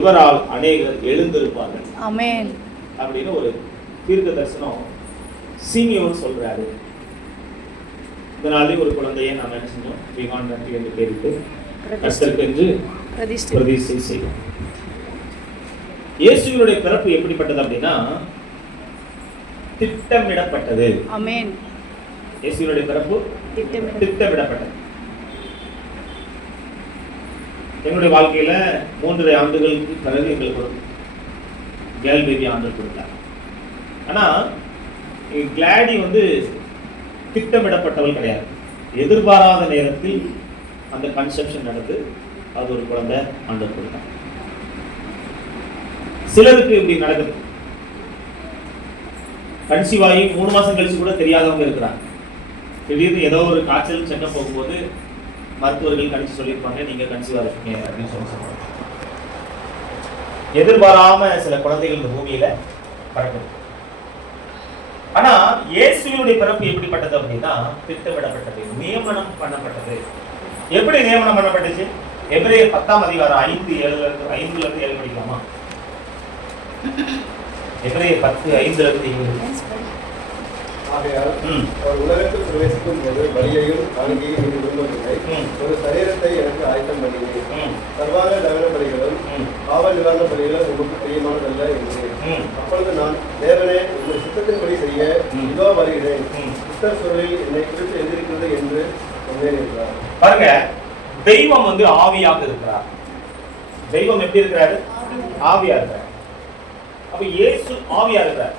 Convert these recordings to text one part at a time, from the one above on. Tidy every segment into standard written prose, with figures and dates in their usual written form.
இவரால் அநேகர் எழுந்திருப்பார்கள். ஆமென் அப்படின்னு ஒரு தீர்க்க தரிசனம் சீமியோன் சொல்றாரு. இதனாலே ஒரு குழந்தையை நாம் என்ன செஞ்சோம், பிகான் நன்றி என்று கேட்டு கர்த்தருக்கென்று பிரதிஷ்டை செய்வோம். இயேசுவினுடைய பிறப்பு எப்படிப்பட்டது அப்படின்னா திட்டமிடப்பட்டது. ஆமென். இயேசுவினுடைய பிறப்பு திட்டமிடப்பட்டது. எங்களுடைய வாழ்க்கையில 3.5 ஆண்டுகளுக்கு பிறகு எங்களுக்கு ஒரு கேர்ள் பேபி ஆண்டு கொடுத்தார். ஆனா கிளாடி திட்டமிடப்பட்டவள் கிடையாது. எதிர்பாராத நேரத்தில் அந்த கன்செப்ஷன் நடந்து அது ஒரு குழந்தை ஆண்டு கொடுத்தார். சிலருக்கு இப்படி நடக்குது. கன்சீவ் ஆகி 3 மாசம் கழிச்சு கூட தெரியாதவங்க இருக்கிறாங்க. திடீர்னு ஏதோ ஒரு காய்ச்சல் செக்கப் போகும்போது மருத்துவர்கள் கணிச்சு சொல்லியிருப்பாங்க, நீங்க கன்சீவா இருக்கீங்க அப்படின்னு சொல்லுவாங்க. எதிர்பாராம சில குழந்தைகள் இந்த பூமியில பறக்குது. ஆனா இயேசுவினுடைய பிறப்பு எப்படிப்பட்டது அப்படின்னா திட்டமிடப்பட்டது, நியமனம் பண்ணப்பட்டது. எப்படி நியமனம் பண்ணப்பட்டுச்சு? எபிரேயர் 10ஆம் அதிகாரம் 5:7 படிக்கலாமா? எபிரேயர் 10:5-7. ஆகையால் ஒரு உலகத்தில் பிரவேசிக்கும் போது பலியையும் காணிக்கையும் நீ விரும்பவில்லை, ஒரு சரீரத்தை எனக்கு ஆயத்தம் பண்ணினேன். சர்வாங்க தகன பலிகளும் பாவ நிவாரண பலிகளும் உமக்கு பிரியமானதல்ல என்றேன். அப்பொழுது நான், தேவனே, உங்கள் சித்தத்தின்படி செய்ய இதோ வருகிறேன், சித்த சூழலில் என்னை குறித்து எதிர்க்கிறது என்று சொன்னேன் என்றார். பாருங்க, தெய்வம் ஆவியாக இருக்கிறார். தெய்வம் எப்படி இருக்கிறாரு? ஆவியா இருக்கிறார். அப்ப இயேசு ஆவியா இருக்கிறார்.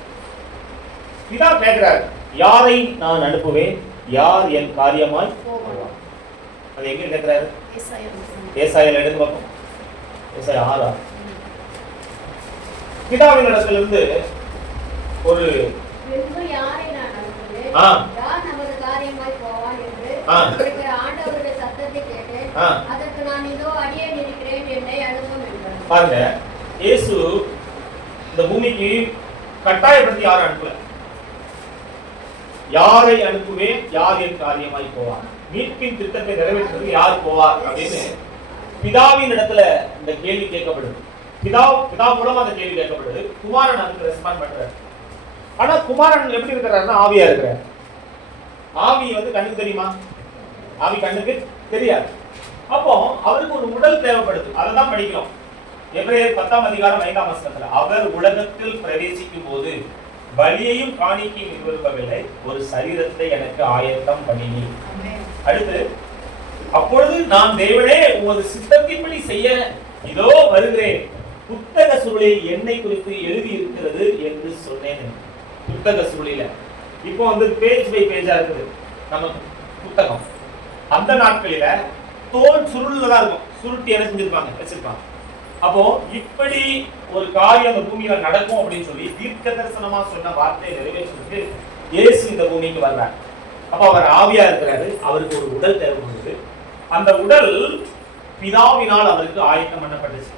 பிதா கேட்கிறார், யாரை நான் அனுப்புவேன், யார் என் காரியமாய் போவார்? அது எங்க கேட்கிறாரு? ஏசாயால எடுத்து பார்ப்போம். ஏசாயா 6. பிதாவின் இடத்திலிருந்து ஒரு யாரை நான் அனுப்புவேன், யார் நமது காரியமாய் போவான் என்று ஆண்டவருடைய சத்தத்தை கேட்டேன். அதற்கு நான் இதோ அடியேன் இருக்கிறேன், என்னை அனுப்பும் என்றார். பாருங்க, இயேசு இந்த பூமிக்கு கட்டாயப்படுத்தி யாரை அனுப்பல. யாரை அனுப்புவேன், யார் என் காரியமாய் போவார்? மீட்பின் திட்டத்தை நிறைவேற்றுறது யார் போவார் அப்படின்னு பிதாவின் இடத்துல இந்த கேள்வி கேட்கப்படுது. பிதா மூலமா அந்த கேள்வி கேட்கப்படுது. குமாரன் அதுக்கு ரெஸ்பாண்ட் பண்றாரு. ஆனா குமாரன் எப்படி இருக்கிறாருன்னா ஆவியா இருக்கிறார். ஆவி கண்ணுக்கு தெரியுமா? ஆவி கண்ணுக்கு தெரியாது. அப்போ அவருக்கு ஒரு உடல் தேவைப்படுது. அதை தான் படிக்கிறோம். எபிரேயர் 10ஆம் அதிகாரம் 5ஆம் வசனத்துல, அவர் உலகத்தில் பிரவேசிக்கும் போது பலியையும் காணிக்கையும் விரும்பவில்லை, ஒரு சரீரத்தை எனக்கு ஆயத்தம் பண்ணினி. அடுத்து, அப்பொழுது நான், தேவனே, உமது சித்தத்தின்படி செய்ய இதோ வருகிறேன், புத்தக சுருளில் என்னை குறித்து எழுதி இருக்கிறது என்று சொன்னேன். புத்தக சுருளில இப்போ பேஜ் பை பேஜா இருக்குது நம்ம புத்தகம். அந்த நாட்களில தோல் சுருள்ல தான் இருக்கும். சுருட்டி என்ன செஞ்சிருப்பாங்க, வச்சிருப்பாங்க. அப்போ இப்படி ஒரு காரியம் அந்த பூமியில நடக்கும் அப்படின்னு சொல்லி தீர்க்க தரிசனமா சொன்ன வார்த்தையை நிறைவேற்றுறதுக்கு இயேசு இந்த பூமிக்கு வர்றார். அப்ப அவர் ஆவியா இருக்கிறாரு. அவருக்கு ஒரு உடல் தேவைப்படுது. அந்த உடல் பிதாவினால் அவருக்கு ஆயத்தம் பண்ணப்பட்டுச்சு.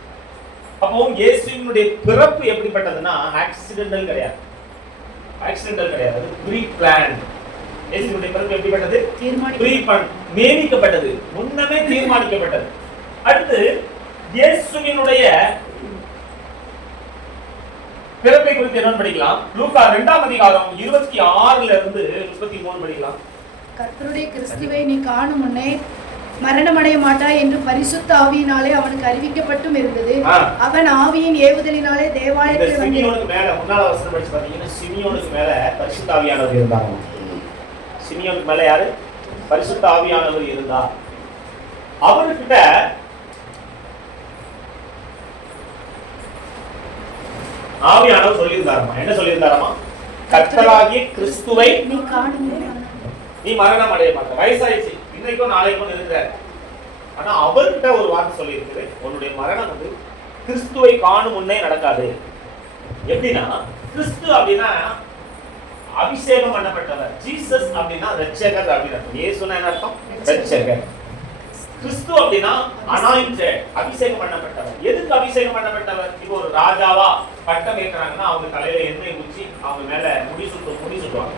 அப்போ இயேசுவினுடைய பிறப்பு எப்படிப்பட்டதுன்னா ஆக்சிடென்டல் கிடையாது. அது ப்ரீ பிளான். இயேசுவினுடைய பிறப்பு எப்படிப்பட்டது? நியமிக்கப்பட்டது, முன்னமே தீர்மானிக்கப்பட்டது. அடுத்து, இயேசுவினுடைய பிறப்பை குறித்து என்ன படிக்கலாம்? லூக்கா 2ஆம் அதிகாரம் 26-33 படிக்கலாம். கர்த்தருடைய கிறிஸ்துவை நீ காணும் முன்னே மரணமடைய மாட்டாய் என்று பரிசுத்த ஆவியினாலே அவனுக்கு அறிவிக்கப்பட்டும் இருந்தது. அவன் ஆவியின் ஏவுதலினாலே தேவாலயத்தில் சிமியோனுக்கு மேல முன்னால வசனம் படிச்சு பாத்தீங்கன்னா சிமியோனுக்கு மேல பரிசுத்த ஆவியானவர் இருந்தாங்க. சிமியோனுக்கு மேல யாரு? பரிசுத்த ஆவியானவர் இருந்தார். அவர்கிட்ட ஆவியானவர் சொல்லியிருந்தாரமா? என்ன சொல்லியிருந்தாரமா? கர்த்தராகிய கிறிஸ்துவை நீ மரணம் அடைய மாட்ட. வயசாயிடுச்சு, இன்னைக்கும் நாளைக்கும் இருக்கிற. ஆனா அவர்கிட்ட ஒரு வார்த்தை சொல்லி இருக்குது, உன்னுடைய மரணம் கிறிஸ்துவை காணும் முன்னே நடக்காது. எப்படின்னா, கிறிஸ்து அப்படின்னா அபிஷேகம் பண்ணப்பட்டவர். ஜீசஸ் அப்படின்னா ரட்சகர் அப்படின்னு. இயேசுனா என்ன அர்த்தம்? ரட்சகர். கிறிஸ்து அப்படின்னா அனாயிண்டட், அபிஷேகம் பண்ணப்பட்டவர். எதுக்கு அபிஷேகம் பண்ணப்பட்டவர்? இப்போ ஒரு ராஜாவா பட்டம் ஏற்றாங்கன்னா அவங்க தலையில எண்ணெய் ஊற்றி அவங்க மேல முடி சுட்டுவாங்க.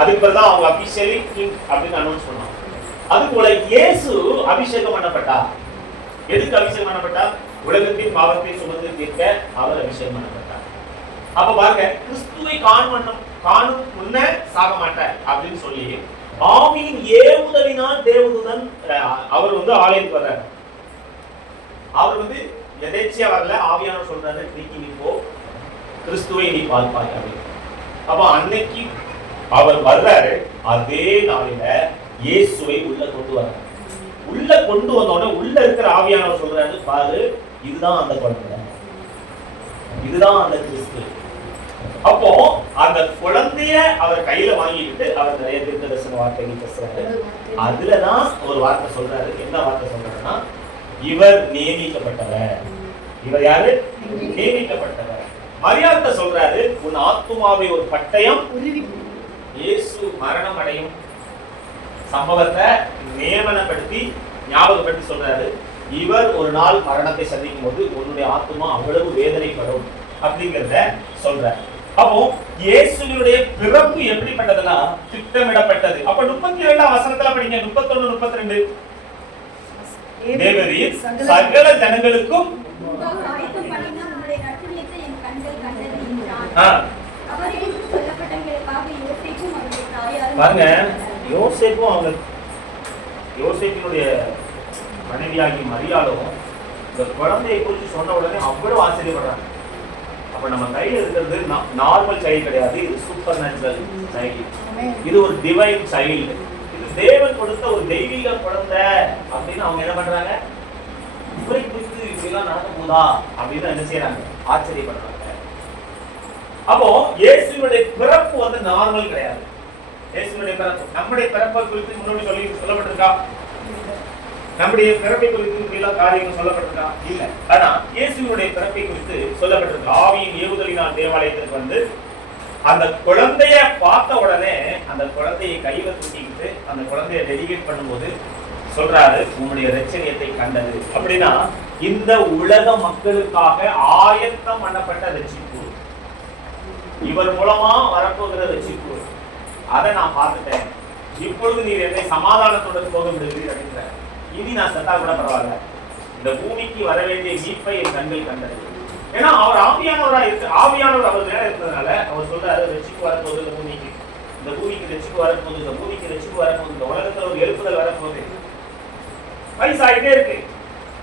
அதுக்கு பிறகு அவங்க அபிஷேலி கிங் அப்படின்னு அனௌன்ஸ் பண்ணுவாங்க. அது போல இயேசு அபிஷேகம் பண்ணப்பட்டார். எதுக்கு அபிஷேகம் பண்ணப்பட்டார்? உலகத்தின் பாவத்தை சுமந்து தீர்க்க அவர் அபிஷேகம் பண்ணப்பட்டார். அப்ப பாருங்க, கிறிஸ்துவை காணும் முன்ன சாக மாட்டார் அப்படின்னு சொல்லி ஆவியின் ஏவுதலினால் தேவதூதன் அவர் ஆலயத்துக்கு வர்றாரு. அவர் எதேச்சியா வரல, ஆவியானவர் சொல்றாரு, நீ போ, கிறிஸ்துவை நீ பார்ப்பாய் அப்படின்னு. அப்ப அன்னைக்கு அவர் வர்றாரு. அதே நாளில இயேசுவை உள்ள கொண்டு வர்றாரு. உள்ள கொண்டு வந்தோடனே உள்ள இருக்கிற ஆவியானவர் சொல்றாரு, பாரு, இதுதான் அந்த குழந்தை, இதுதான் அந்த கிறிஸ்து. அப்போ அந்த குழந்தைய அவர் கையில வாங்கிட்டு அவர் நிறைய தீர்க்கதரிசன வார்த்தைகள் பேசுறாரு. அதுலதான் ஒரு வார்த்தை சொல்றாரு. என்ன வார்த்தை சொல்றாருன்னா, இவர் நியமிக்கப்பட்டவர். இவர் யாரு? நியமிக்கப்பட்டவர். மரியாதை சொல்றாரு, உன் ஆத்துமாவை ஒரு பட்டயம் இயேசு மரணம் அடையும் சம்பவத்தை நியமனப்படுத்தி ஞாபகப்படுத்தி சொல்றாரு. இவர் ஒரு நாள் மரணத்தை சந்திக்கும் போது உன்னுடைய ஆத்துமா அவ்வளவு வேதனைப்படும் அப்படிங்கிறத சொல்றாரு. அப்போ இயேசுவினுடைய பிறப்பு எப்படிப்பட்டதுன்னா திட்டமிடப்பட்டது. அப்ப 32ஆம் வசனத்துல படிங்க, 31 32. தேவரீர் சகல ஜனங்களுக்கும் பாருங்க, யோசேப்பினுடைய மனைவியாகி மரியாளும் இந்த குழந்தையை குறித்து சொன்ன உடனே அவ்வளவு ஆச்சரியப்படுறாங்க. அப்ப நம்ம கையில இருக்கிறது நார்மல் சைல்டு கிடையாது, இது சூப்பர் நேச்சுரல் சைல்டு, இது ஒரு டிவைன் சைல்டு, இது தேவன் கொடுத்த ஒரு தெய்வீக குழந்தை அப்படின்னு அவங்க என்ன பண்றாங்க, இவரை குறித்து இப்படிலாம் நடக்க போதா அப்படின்னு என்ன செய்யறாங்க, ஆச்சரியப்படுறாங்க. அப்போ இயேசுவினுடைய பிறப்பு நார்மல் கிடையாது. இயேசுவினுடைய பிறப்பு, நம்முடைய பிறப்பை குறித்து முன்னாடி சொல்லப்பட்டிருக்கா? நம்முடைய பிறப்பை குறித்து இப்படிலாம் காரியங்கள் சொல்லப்பட்டிருக்கா? இல்ல. ஆனா இயேசுவினுடைய பிறப்பை குறித்து சொல்லப்பட்டிருக்கு. ஆவியின் ஏவுதலினால் தேவாலயத்திற்கு அந்த குழந்தைய பார்த்த உடனே அந்த குழந்தையை கையில தூக்கிக்கிட்டு அந்த குழந்தைய டெடிகேட் பண்ணும்போது சொல்றாரு, உன்னுடைய ரட்சணியத்தை கண்டது. அப்படின்னா இந்த உலக மக்களுக்காக ஆயத்தம் பண்ணப்பட்ட ரட்சிப்பு, இவர் மூலமா வரப்போகிற ரட்சிப்பு, அதை நான் பார்த்துட்டேன். இப்பொழுது நீர் என்னை சமாதானத்துடன் போக விடுவீர் அப்படின்ற, இனி நான் செத்தா கூட பரவாயில்ல, இந்த பூமிக்கு வர வேண்டிய மீட்பை என் கண்கள் கண்டது. ஏன்னா அவர் ஆவியானவர் அவர் மேல இருக்கிறதுனால அவர் சொல்றாரு, ரட்சிப்பு வரப்போகுது இந்த பூமிக்கு, இந்த பூமிக்கு ரட்சிப்பு வரப்போகுது, இந்த பூமிக்கு ரட்சிப்பு வரப்போகுது, இந்த உலகத்துல ஒரு எழுப்புதல் வரப்போகுது, வயசாகிட்டே இருக்கு.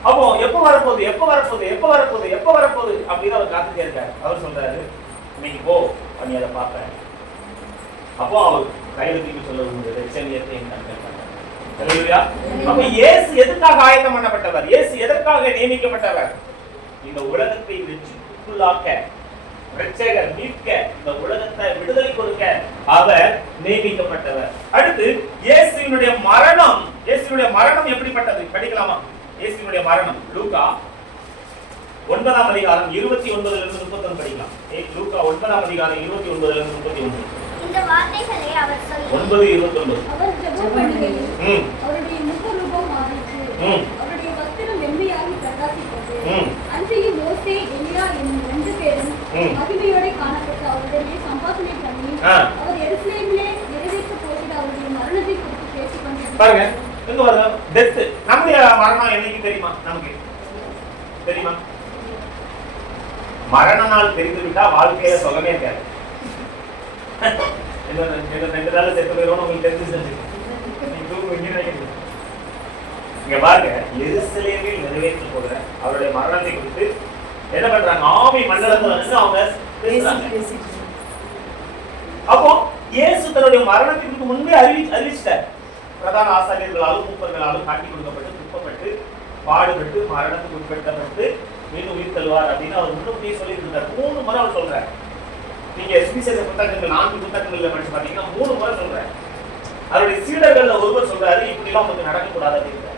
அப்போ எப்ப வரப்போகுது எப்ப வரப்போகுது எப்ப வரப்போகுது எப்ப வரப்போகுது அப்படின்னு அவர் காத்துட்டே இருக்காரு. அவர் சொல்றாரு, இன்னைக்கு போ, நீ அதை பார்ப்பேன். அப்போ அவர் கையெழுத்துக்கு சொல்ல ரட்சணியத்தை என் கண்கள் கண்டார். அப்ப இயேசு எதற்காக ஆயத்தம் பண்ணப்பட்டவர்? இயேசு எதற்காக நியமிக்கப்பட்டவர்? இந்த உலகத்தை வெற்றிக்குள்ளாக்க, ரட்சகர் மீட்க, இந்த உலகத்தை விடுதலை கொடுக்க அவர் நியமிக்கப்பட்டவர். அடுத்து இயேசுவினுடைய மரணம். இயேசுவினுடைய மரணம் எப்படிப்பட்டது படிக்கலாமா? இயேசுவினுடைய மரணம் லூக்கா 9ஆம் அதிகாரம் 29 இருந்து 31 படிக்கலாம். லூக்கா 9ஆம் அதிகாரம் 29 இருந்து 31. இந்த வார்த்தைகளை அவர் சொல்லி 9:29. அவர் ஜெபம் பண்ணுகையில் அவருடைய முகரூபம் மாறிற்று, அவருடைய வஸ்திரம் வெண்மையாகி பிரகாசித்தது. அன்றைய மோசே எலியா என்னும் 2 பேரும் மகிமையோட காணப்பட்டு அவருடைய சம்பாஷணை பண்ணி அவர் எருசலேமிலே நிறைவேற்ற போகிற அவருடைய மரணத்தை குறித்து பேசிக் கொண்டிருந்தார். பாருங்க, எங்க வருது டெத். நம்முடைய மரணம் என்னைக்கு தெரியுமா? நமக்கு தெரியுமா? மரண நாள் தெரிந்துவிட்டா வாழ்க்கையில சுகமே இருக்காது. ரெண்டு நாள் செத்து போயிடும் உங்களுக்கு தெரிஞ்சு. இங்க பாருங்க, எருசலேமில் நிறைவேற்ற போகிற அவருடைய மரணத்தை குறித்து என்ன பண்றாங்க? ஆவி மண்டலத்துல அவங்க பேசுறாங்க. அப்போ இயேசு தன்னுடைய மரணத்திற்கு முன்பே அறிவிச்சிட்டார். பிரதான ஆசாரியர்களாலும் மூப்பர்களாலும் காட்டி கொடுக்கப்பட்டு துக்கப்பட்டு பாடுபட்டு மரணத்துக்கு உட்படுத்தப்பட்டு மீண்டும் உயிர் தருவார் அப்படின்னு அவர் முன்னே சொல்லிட்டு இருந்தார். 3 முறை அவர் சொல்றார். நீங்க சுவிசேஷ புத்தகங்கள் 4 புத்தகங்கள்ல படிச்சு பாத்தீங்கன்னா 3 முறை சொல்றாரு. அவருடைய சீடர்கள்ல ஒருவர் சொல்றாரு, இப்படி எல்லாம் உங்களுக்கு நடக்கக்கூடாது அப்படின்னு.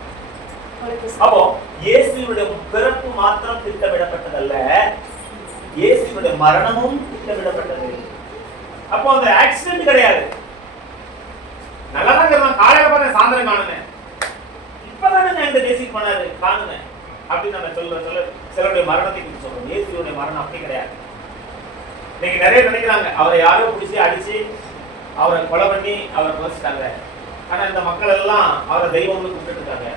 அப்போ இயேசுவினுடைய பிறப்பு மாத்திரம் திட்டமிடப்பட்டதல்ல, இயேசுவினுடைய மரணமும் திட்டமிடப்பட்டது. அப்போ அந்த ஆக்சிடென்ட் கிடையாது. நல்லாதான் நான் காலையில பார்த்தேன், சாயந்தரம் காணுனேன், இப்பதானே இந்த பேசிக் பண்ணாரு காணுனேன் அப்படின்னு நம்ம சொல்ல சிலருடைய மரணத்தை குறித்து சொல்றோம். இயேசுவினுடைய மரணம் அப்படி கிடையாது. இன்னைக்கு நிறைய நினைக்கிறாங்க, அவரை யாரோ பிடிச்சி அடிச்சு அவரை கொலை பண்ணி அவரை புதைச்சிட்டாங்க. ஆனா இந்த மக்கள் எல்லாம் அவரை தெய்வம்னு கூப்பிட்டு இருக்காங்க.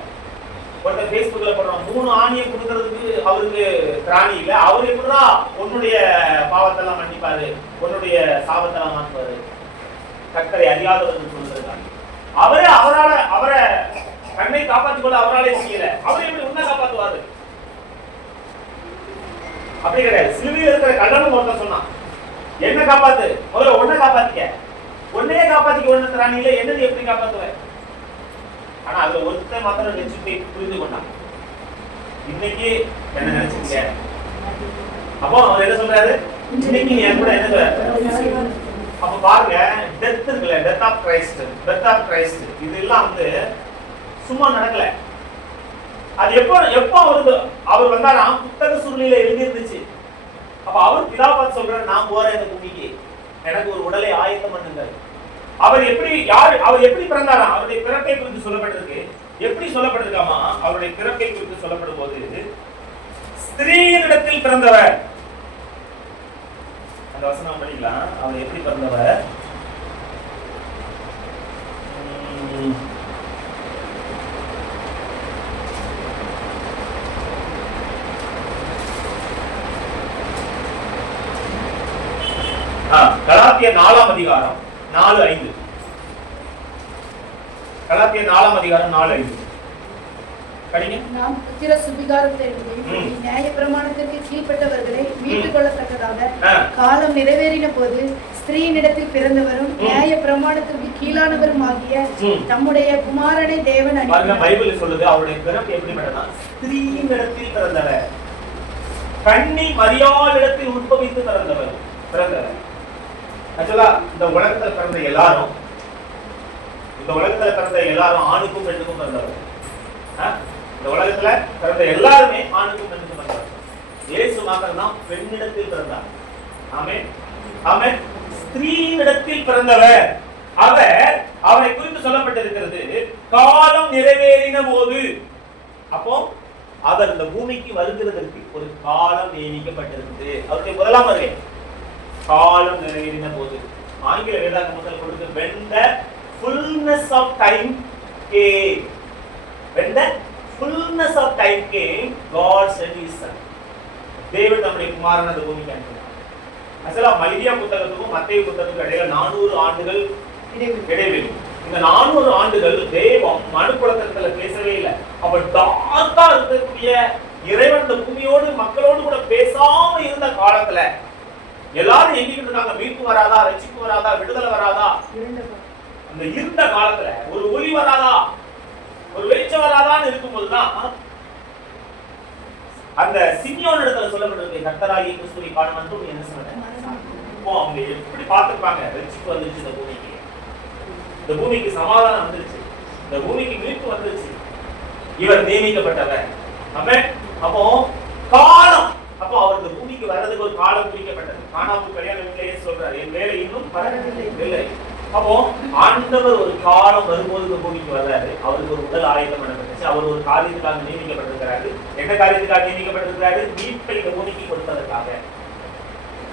ஒருத்தர் Facebookல போடுறான் 3 ஆணியை கொடுக்கறதுக்கு அவருக்கு திராணி இல்ல, அவர் எப்படிடா உன்னுடைய பாவத்தெல்லாம் மன்னிப்பாரு, உன்னுடைய சாபத்தெல்லாம் மாற்றுவாரு? கர்த்தரை அறியாதவர்கள் சொல்றதுதான். அவரை கண்ணை காப்பாற்றிக் கொள்ள அவராலே செய்யல, அவர் எப்படி உன்னை காப்பாற்றுவாரு? அப்படி கிடையாது. சிலுவையில் இருக்கிற கள்ளனும் ஒருத்தன் சொன்னான், என்ன காப்பாத்து, முதல்ல உன்னை காப்பாத்திக்க, உன்னையே காப்பாத்திக்க ஒண்ணு திராணியில என்னது எப்படி காப்பாத்துவ? ஆனா அதுல ஒருத்தன் மாத்திரம் நினைச்சு புரிந்து கொண்டான். இன்னைக்கு என்ன நினைச்சுங்க? அப்போ அவர் என்ன சொல்றாரு? இன்னைக்கு நீ என் கூட என்ன? அப்ப பாருங்க, டெத் இருக்குல்ல, டெத் ஆஃப் கிரைஸ்ட், இதெல்லாம் வந்து சும்மா நடக்கல. அது எப்போ அவர் வந்தாராம், புத்தக சூழ்நிலை எழுதி இருந்துச்சு. அப்ப அவர் பிதா பார்த்து சொல்றாரு, நான் போறேன் இந்த பூமிக்கு, எனக்கு ஒரு உடலை ஆயத்தம் பண்ணுங்கள். அவர் எப்படி பிறந்தாராம்? அவருடைய பிறப்பை குறித்து சொல்லப்பட்டிருக்கு. எப்படி சொல்லப்பட்டிருக்காமா? அவருடைய பிறப்பை குறித்து சொல்லப்படும் போது ஸ்திரீயினிடத்தில் பிறந்தவர். அந்த வசனம் படிக்கலாம். அவர் எப்படி பிறந்தவர்? கலாத்தியர் 4ஆம் அதிகாரம் 4:5. கலாத்தியர் 4ஆம் அதிகாரம் 4:5 படிங்க. நாம் புத்திர சுவிகாரத்தின்படி நியாயப்பிரமாணத்திற்கு கீழ்ப்பட்டவர்களை மீட்டுக் கொள்ளத்தக்கதாக காலம் நிறைவேறின போது ஸ்திரீயினிடத்தில் பிறந்தவரும் நியாயப்பிரமாணத்திற்கு கீழானவருமாகிய தம்முடைய குமாரனை தேவன் அனுப்பினார். பைபிள் சொல்லுது அவருடைய பிறப்பு எப்படிப்பட்டதா? ஸ்திரீயினிடத்தில் பிறந்தவர், கன்னி மரியாளிடத்தில் உட்பவித்து பிறந்தவர். ஆக்சுவலா இந்த உலகத்துல பிறந்த எல்லாரும் ஆணுக்கும் பெண்ணுக்கும் பிறந்தவர். இந்த உலகத்துல பிறந்த எல்லாருமே ஆணுக்கும் பெண்ணுக்கும் பிறந்தவர். இயேசு மாத்திரம் தான் பெண்ணிடத்தில் பிறந்தார். ஆமென், ஆமென். ஸ்திரீயினிடத்தில் பிறந்தவர். அவரை குறித்து சொல்லப்பட்டிருக்கிறது, காலம் நிறைவேறின போது. அப்போ அவர் இந்த பூமிக்கு வருகிறதற்கு ஒரு காலம் நியமிக்கப்பட்டிருக்கிறது. அவருடைய முதலாம் வருகை காலம் நிறைவேறின போது. ஆங்கில வேதாகமத்தில் கொடுத்து when the fullness of time came, when the fullness of time came, God sent his son. தேவன் தம்முடைய குமாரனை அந்த பூமிக்கு அனுப்பினார். அசலா மல்கியா புத்தகத்துக்கும் மத்தேயு புத்தகத்துக்கும் இடையில 400 ஆண்டுகள் இடைவெளி. இந்த 400 ஆண்டுகள் தேவம் மனுக்குலத்துல பேசவே இல்லை. அப்ப டார்க்கா இருக்கக்கூடிய இறைவன் இந்த பூமியோடு மக்களோடு கூட பேசாம இருந்த காலத்துல எல்லாரும் எங்கிட்டு இருக்காங்க, மீட்பு வராதா, ரட்சிப்பு வராதா, விடுதலை வராதா? அந்த இருந்த காலத்துல ஒரு ஒளி வராதா, ஒரு வெளிச்சம் வராதான்னு இருக்கும்போதுதான் அந்த சிமியோன் இடத்துல சொல்லப்பட்டிருக்கு, கர்த்தராகிய கிறிஸ்துவை காணும் என்று என்ன சொன்னாங்க. இப்போ அவங்க எப்படி பார்த்திருப்பாங்க, ரட்சிப்பு வந்துருச்சு இந்த பூமிக்கு, இந்த பூமிக்கு சமாதானம் வந்துருச்சு, இந்த பூமிக்கு மீட்பு வந்துருச்சு, இவர் நியமிக்கப்பட்டவர். அப்போ காலம், அப்போ அவர் இந்த பூமிக்கு வர்றதுக்கு ஒரு காலம் குறிக்கப்பட்டது. கானாவுக்கு கல்யாண வீட்டிலேயே சொல்றாரு, என் வேலை இன்னும் வரவில்லை. அப்போ ஆண்டவர் ஒரு காலம் வரும்போது இந்த பூமிக்கு வர்றாரு. அவருக்கு ஒரு உடல் ஆயத்தம் பண்ணப்பட்டுச்சு. அவர் ஒரு காரியத்துக்காக நியமிக்கப்பட்டிருக்கிறாரு. என்ன காரியத்துக்காக நியமிக்கப்பட்டிருக்கிறாரு? மீட்பை இந்த பூமிக்கு கொடுப்பதற்காக,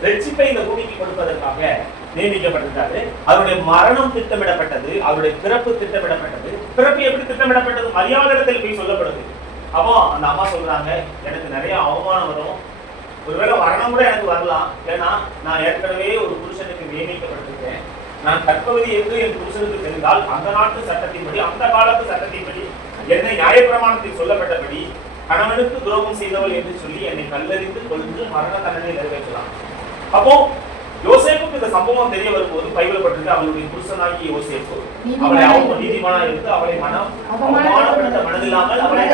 ரட்சிப்பை இந்த பூமிக்கு கொடுப்பதற்காக நியமிக்கப்பட்டிருக்காரு. அவருடைய மரணம் திட்டமிடப்பட்டது, அவருடைய பிறப்பு திட்டமிடப்பட்டது. பிறப்பு எப்படி திட்டமிடப்பட்டது? மரியாதையில் போய் சொல்லப்படுது. அப்போ அந்த அம்மா சொல்றாங்க, எனக்கு நிறைய அவமானம் வரும், ஒருவேளை மரணம் கூட எனக்கு வரலாம், ஏன்னா நான் ஏற்கனவே ஒரு புருஷனுக்கு நியமிக்கப்பட்டிருக்கேன். நான் கற்பவதி என்று என் புருஷனுக்கு தெரிந்தால் அந்த நாட்டு சட்டத்தின்படி, அந்த காலத்து சட்டத்தின்படி, என்னை நியாயப்பிரமாணத்தில் சொல்லப்பட்டபடி கணவனுக்கு துரோகம் செய்தவள் என்று சொல்லி என்னை கல்லறிந்து கொன்று மரண தண்டனை நிறைவேற்றலாம். அப்போ யோசேப்புக்கு இந்த சம்பவம் தெரிய வரும்போது பைபிள் பட்டிருக்கு, அவளுடைய புருஷனாகிய யோசேப்பு அவளை நீதிமானா இருந்து அவளை அவமானப்படுத்த மனதில்லாமல் அவளை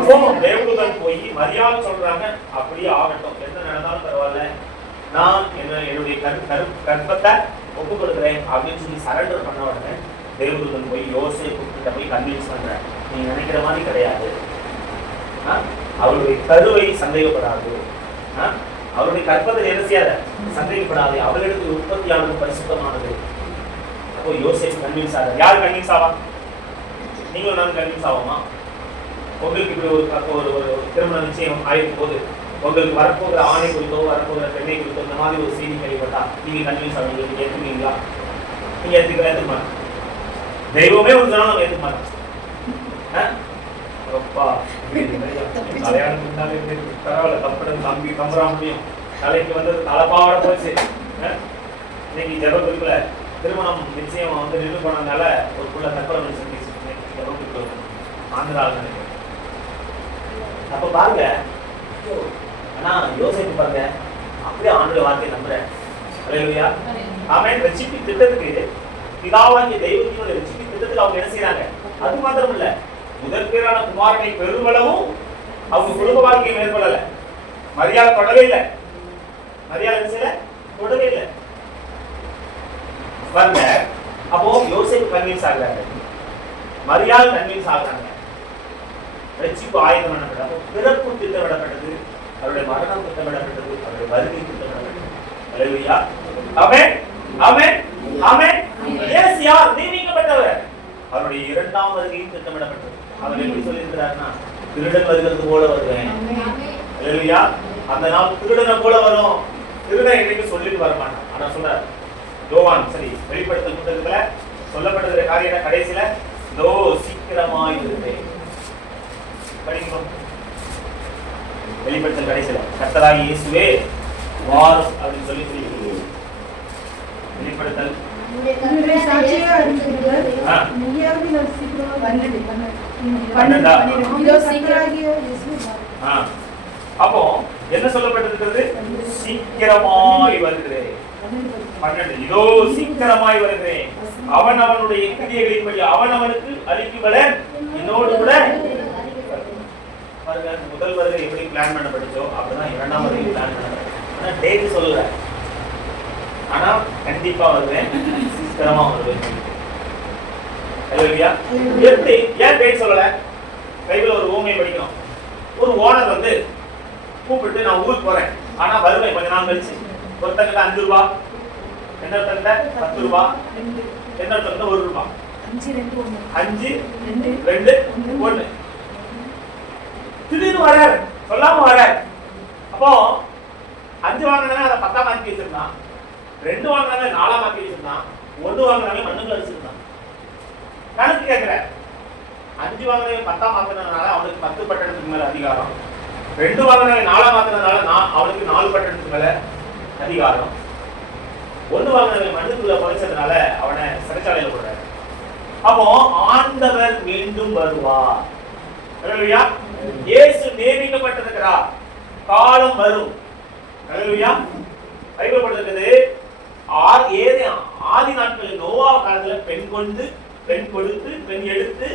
அப்போ தேவதூதன் போய் மரியாதை சொல்றாங்க, அப்படியே ஆகட்டும், என்ன நடந்தாலும் பரவாயில்ல, நான் என்னுடைய கற்பத்தை ஒப்பு கொடுக்குறேன் அப்படின்னு சொல்லி சரண்டர் பண்ண உடனே தேவதூதன் போய் யோசேப்பு கிட்ட போய் கன்வின்ஸ் பண்றேன், நீ நினைக்கிற மாதிரி கிடையாது, அவருடைய கருவை சந்தேகப்படாது, அவருடைய கற்பதை என்ன செய்யாத சந்தேகப்படாது, அவளிடத்தில் உற்பத்தியானது பரிசுத்தமானது. அப்போ யோசேப்பு கன்வின்ஸ் ஆக. யார் கன்வின்ஸ் ஆவா? நீங்களும் நான் கன்வின்ஸ் ஆவோமா? உங்களுக்கு இப்படி ஒரு திருமண நிச்சயம் ஆயிருக்கும் போது உங்களுக்கு வரப்போகிற ஆணை குறித்தோ வரப்போகிற பெண்ணை குறித்தோ இந்த மாதிரி ஒரு செய்தி கேள்விப்பட்டா நீங்க கன்வின்ஸ் ஆவீங்க, நீங்க ஏற்றுக்கீங்களா? நீங்க ஏற்றுக்க மாட்டோம். தெய்வமே ஒரு நாள் நம்ம ஏற்றுக்க மாட்டோம். அப்பா கல்யாணத்துக்கு முன்னாலே பரவாயில்ல, தப்பு தம்பி தம்புறா முடியும். தலைக்கு வந்து தலைப்பாவோட போச்சு. இன்னைக்கு ஜெபத்துக்குள்ள திருமணம் நிச்சயம் வந்து நின்று போனதுனால ஒரு புள்ள தற்கொலை ஜெபத்துக்கு ஆந்திராவில் நினைக்கிறேன். அப்ப பாருங்க, ஆனா யோசிச்சு பாருங்க, அப்படியே ஆண்டோட வார்த்தையை நம்புறேன். அல்லேலூயா. ஆமென். ரட்சிப்பின் திட்டத்துக்கு பிதாவாகிய தெய்வத்தினுடைய ரட்சிப்பின் திட்டத்துக்கு அவங்க என்ன செய்யறாங்க? அது மாத்திரம் இல்ல, முதல் பேரான குமாரனை பெருமளவும் அவங்க குடும்ப வாழ்க்கையை மேற்கொள்ளல. மரியாதை தொடவே இல்லை. மரியாதை செய்யல, தொடவே இல்லை. பாருங்க, அப்போ யோசேப்பு கன்வின்ஸ் ஆகுறாங்க, மரியாதை கன்வின்ஸ் ஆகுறாங்க. ரட்சிப்பு ஆயுதம் பண்ணப்பட்டது, பிறப்பு திட்டமிடப்பட்டது, அவருடைய மரணம் திட்டமிடப்பட்டது, அவருடைய வருகை திட்டமிடப்பட்டது. அல்லேலூயா. ஆமென், ஆமென், ஆமென். இயேசு யார்? நியமிக்கப்பட்டவர். அவருடைய இரண்டாம் வருகையும் திட்டமிடப்பட்டது. அவர் எப்படி சொல்லியிருக்கிறார்னா, திருடன் வருகிறது போல வருவேன். அல்லேலூயா. அந்த நாள் திருடனை போல வரும். திருடன் என்னைக்கு சொல்லிட்டு வரமாட்டான். ஆனா சொல்றார் யோவான், சரி, வெளிப்படுத்தல் புத்தகத்துல சொல்லப்பட்டிருக்கிற காரியம் கடைசியில இதோ சீக்கிரமாய் இருப்பேன். வெளிப்படுத்தல் கடைசியில கர்த்தராகிய இயேசுவே வாரும் அப்படின்னு சொல்லி வெளிப்படுத்தல் அப்போ என்ன சொல்லப்பட்டிருக்கிறது? சீக்கிரமாய் வருகிறேன். 12 இதோ சீக்கிரமாய் வருகிறேன். அவன் அவனுடைய கிரியைகளின்படி அவன் அவனுக்கு அளிக்கும்பட என்னோடு கூட பாருங்க. முதல் வருகை எப்படி பிளான் பண்ணப்பட்டுச்சோ அப்படிதான் இரண்டாம் வருகை பிளான் பண்ணப்பட்டது. ஆனா டேட் சொல்லல, ஆனா கண்டிப்பா வருவேன், சீக்கிரமா வருவேன். அல்லேலூயா. எப்படி ஏன் டேட் சொல்லல? பைபிள்ல ஒரு ஊமையை படிக்கிறோம். ஒரு ஓனர் வந்து கூப்பிட்டு நான் ஊருக்கு போறேன், ஆனா வருவேன் கொஞ்ச நாள் கழிச்சு. ஒருத்தங்கிட்ட 5 ரூபாய், இன்னொருத்தங்கிட்ட 10 ரூபாய், இன்னொருத்தங்கிட்ட 1 ரூபாய். 5 2 1 திடீர்னு வராரு, சொல்லாம வராரு. அப்போ 5 வாங்கினாங்க, அதை 10 மாத்தி வச்சிருந்தான். 2 வாங்கினாங்க, 4 மாத்தி வச்சிருந்தான். 1 வாங்கினாங்க, மண்ணுக்குள்ள வச்சிருந்தான். கணக்கு கேட்கிற 5 வாங்கினாங்க 10 மாத்தினதுனால அவனுக்கு 10 பட்டணத்துக்கு மேல அதிகாரம். 2 வாங்கினாங்க 4 மாத்தினதுனால அவனுக்கு 4 பட்டணத்துக்கு மேல அதிகாரம். 1 வாங்கினாங்க மண்ணுக்குள்ள புதைச்சதுனால அவனை சிறைச்சாலையில போடுறாரு. அப்போ ஆண்டவர் மீண்டும் வருவார். அல்லேலூயா. இயேசு நியமிக்கப்பட்டிருக்கிறார், காலம் வரும். அல்லேலூயா. பைபிள் போட்டிருக்குது, ஆதி நாட்களில் நோவா காலத்துல பெண் கொண்டு பெண் கொடுத்து பெண் எடுத்து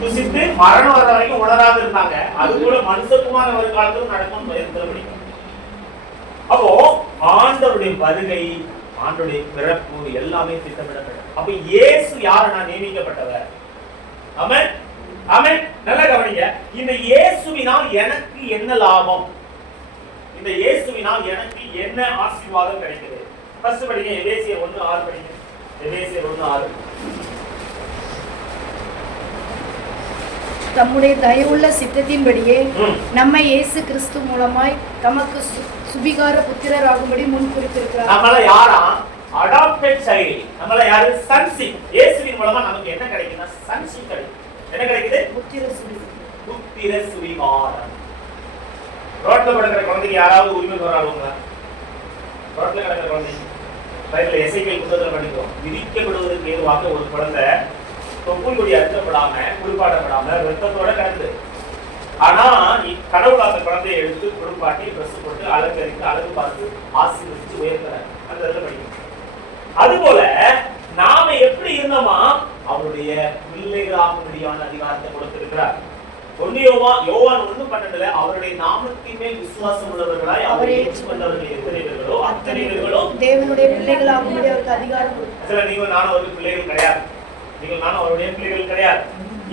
புசித்து மரணம் வர வரைக்கும் உணராது இருந்தாங்க. அது கூட மனுஷகுமார வருங்காலத்திலும் நடக்கும் படிக்கும். அப்போ ஆண்டவருடைய வருகை, ஆண்டவருடைய பிறப்பு எல்லாமே திட்டமிடப்பட்டது. அப்ப இயேசு யாருன்னா நியமிக்கப்பட்டவர். ஆமென், ஆமென். நல்லா கவனிங்க. இந்த இயேசுவினால் எனக்கு என்ன லாபம்? இந்த இயேசுவினால் எனக்கு என்ன ஆசீர்வாதம் கிடைக்குது? ஃபர்ஸ்ட் படிங்க, எபேசியர் 1:6 படிங்க. எபேசியர் 1:6. தம்முடைய தயவுள்ள சித்தத்தின்படியே நம்மை இயேசு கிறிஸ்து மூலமாய் தமக்கு சுபிகார புத்திரராகும்படி முன் குறித்திருக்கிறார். நம்மள யாரா? Adopted child. நம்மள யாரு? சன்ஷிப். இயேசுவின் மூலமா நமக்கு என்ன கிடைக்குதுன்னா சன்ஷிப் கிடைக்குது. என்ன கிடைக்குது? புத்திர சுவிகாரம். ரோட்ல கிடக்கிற குழந்தைக்கு யாராவது உரிமை கோராளுங்களா? ரோட்ல கிடக்கிற குழந்தை பைபிள்ல எசேக்கியேல் புத்தகத்துல படிக்கிறோம். விதிக்கப்படுவதற்கு ஏதுவாக ஒரு குழந்தை தொப்புள் கொடி அறுக்கப்படாம குளிப்பாட்டப்படாம ரத்தத்தோட கிடக்குது. ஆனா கடவுள் அந்த குழந்தையை எடுத்து குளிப்பாட்டி ட்ரெஸ் போட்டு அலங்கரித்து அழகு பார்த்து ஆசீர்வதிச்சு உயர்த்துறாரு. அந்த இடத்துல படிக்கிறோம். அதுபோல நாம எப்படி இருந்தோமா அவருடைய பிள்ளைகளாகும்படியான அதிகாரத்தை கொடுத்திருக்கிறார். யோவான் 1:12 அவருடைய நாமத்தின் மேல் விசுவாசம் உள்ளவர்களாய் அவரை ஏற்றுக்கொண்டவர்கள் எத்தனை பேர்களோ அத்தனை பேர்களும் தேவனுடைய பிள்ளைகளாகும்படி அவருக்கு அதிகாரம் கொடுத்தார். நீங்கள் நானும் அவருக்கு பிள்ளைகள் கிடையாது. நீங்கள் நானும் அவருடைய பிள்ளைகள் கிடையாது.